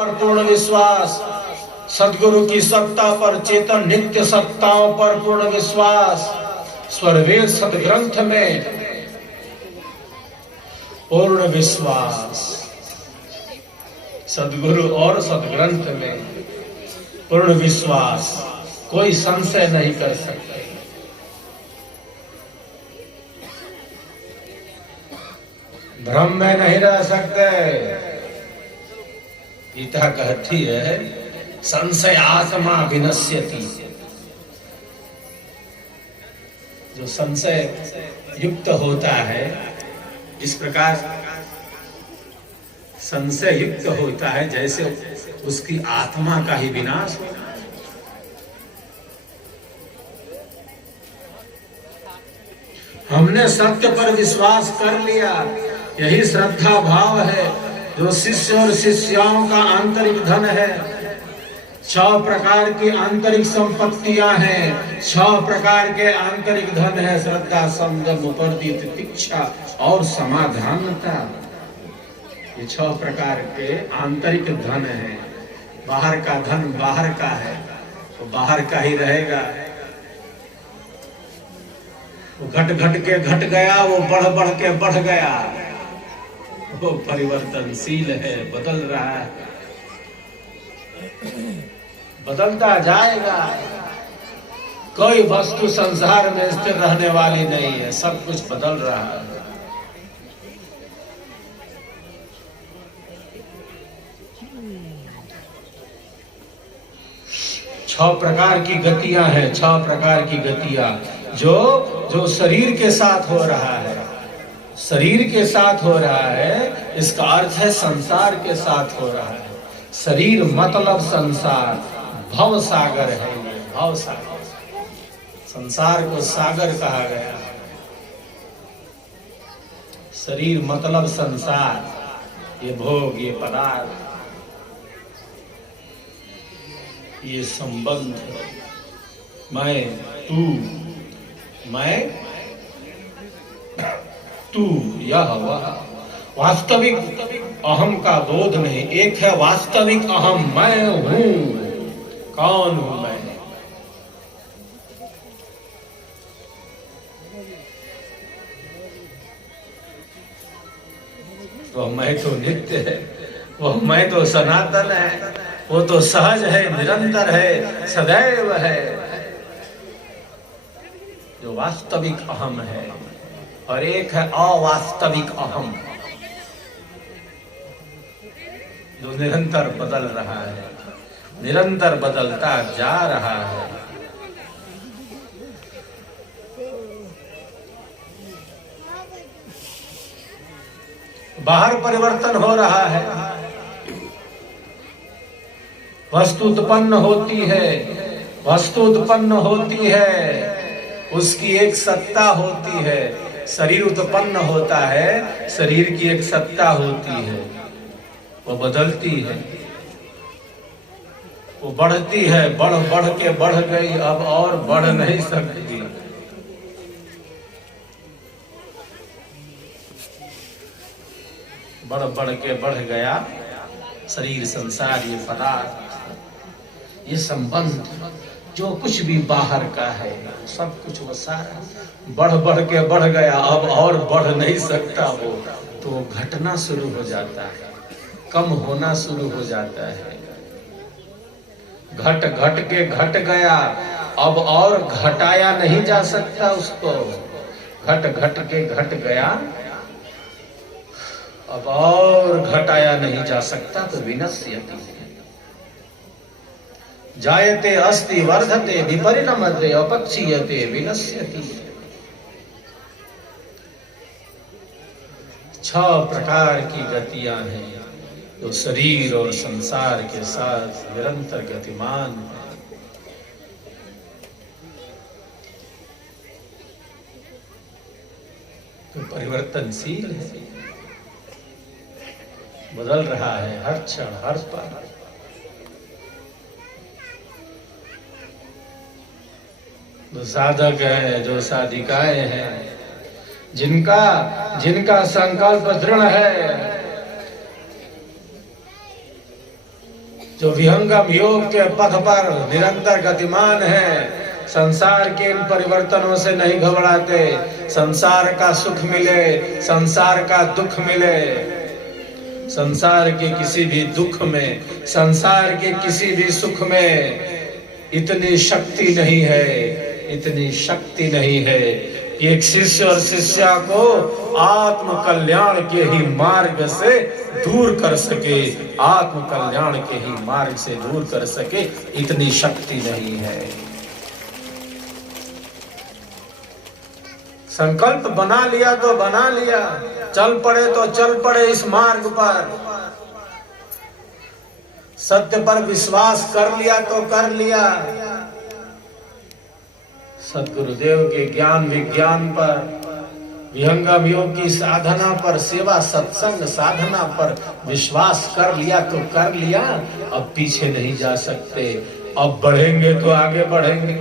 पर पूर्ण विश्वास, सदगुरु की सत्ता पर, चेतन नित्य सत्ताओं पर पूर्ण विश्वास, स्वरवेद सदग्रंथ में पूर्ण विश्वास, सदगुरु और सदग्रंथ में पूर्ण विश्वास, कोई संशय नहीं कर सकते। भ्रम में नहीं रह सकते। गीता कहती है संशय आत्मा विनश्यति। जो संशय युक्त होता है, इस प्रकार संशय युक्त होता है जैसे उसकी आत्मा का ही विनाश हो। हमने सत्य पर विश्वास कर लिया, यही श्रद्धा भाव है जो शिष्य और शिष्याओं का आंतरिक धन है। 6 प्रकार की आंतरिक संपत्तियां हैं, 6 प्रकार के आंतरिक धन है। श्रद्धा, संयम, उपरति, तितिक्षा और समाधानता। ये 6 प्रकार के आंतरिक धन है। बाहर का धन बाहर का है, वो बाहर का ही रहेगा। वो घट घट के घट गया, वो बढ़ बढ़ के बढ़ गया। वो परिवर्तनशील है, बदल रहा है, बदलता जाएगा। कोई वस्तु संसार में स्थिर रहने वाली नहीं है, सब कुछ बदल रहा है। छह प्रकार की गतियां हैं, 6 प्रकार की गतियां जो शरीर के साथ हो रहा है। शरीर के साथ हो रहा है, इसका अर्थ है संसार के साथ हो रहा है। शरीर मतलब संसार, भव सागर है ये, भव सागर। संसार को सागर कहा गया। शरीर मतलब संसार, ये भोग, ये पदार्थ, ये संबंध, मैं तू यह वह। वास्तविक अहम का बोध नहीं। एक है वास्तविक अहम, मैं हूं। कौन हूं मैं? वह मैं तो नित्य है, वह मैं तो सनातन है, वो तो सहज है, निरंतर है, सदैव है। जो वास्तविक अहम है, और एक है अवास्तविक अहम, जो निरंतर बदल रहा है, निरंतर बदलता जा रहा है। बाहर परिवर्तन हो रहा है, वस्तु उत्पन्न होती है, वस्तु उत्पन्न होती है, उसकी एक सत्ता होती है। शरीर उत्पन्न होता है, शरीर की एक सत्ता होती है, वो बदलती है, वो बढ़ती है, बढ़ बढ़ के बढ़ गई, अब और बढ़ नहीं सकती। बढ़ बढ़ के बढ़ गया शरीर, संसार, ये पदार्थ, ये संबंध, जो कुछ भी बाहर का है, सब कुछ वो सारा बढ़ बढ़ के बढ़ गया, अब और बढ़ नहीं सकता वो। तो घटना शुरू हो जाता है, कम होना शुरू हो जाता है। घट घट के घट गया, अब और घटाया नहीं जा सकता उसको। घट घट के घट गया, अब और घटाया नहीं जा सकता। तो विनश्यति, जायते अस्ति वर्धते विपरिणमते अपक्षीयते विनश्यति। 6 प्रकार की गतियां हैं जो शरीर और संसार के साथ निरंतर गतिमान है। तो परिवर्तनशील है, बदल रहा है हर क्षण, हर पल। जो साधक है, जो साधिकाएं हैं, जिनका संकल्प दृढ़ है, जो विहंगम योग के पथ पर निरंतर गतिमान है, संसार के इन परिवर्तनों से नहीं घबराते। संसार का सुख मिले, संसार का दुख मिले, संसार के किसी भी दुख में, संसार के किसी भी सुख में इतनी शक्ति नहीं है, इतनी शक्ति नहीं है कि एक शिष्य और शिष्या को आत्म कल्याण के ही मार्ग से दूर कर सके, आत्म कल्याण के ही मार्ग से दूर कर सके, इतनी शक्ति नहीं है। संकल्प बना लिया तो बना लिया, चल पड़े तो चल पड़े इस मार्ग पर, सत्य पर विश्वास कर लिया तो कर लिया, सद्गुरुदेव के ज्ञान विज्ञान पर, विहंगम योग की साधना पर, सेवा सत्संग साधना पर विश्वास कर लिया तो कर लिया। अब पीछे नहीं जा सकते, अब बढ़ेंगे तो आगे बढ़ेंगे।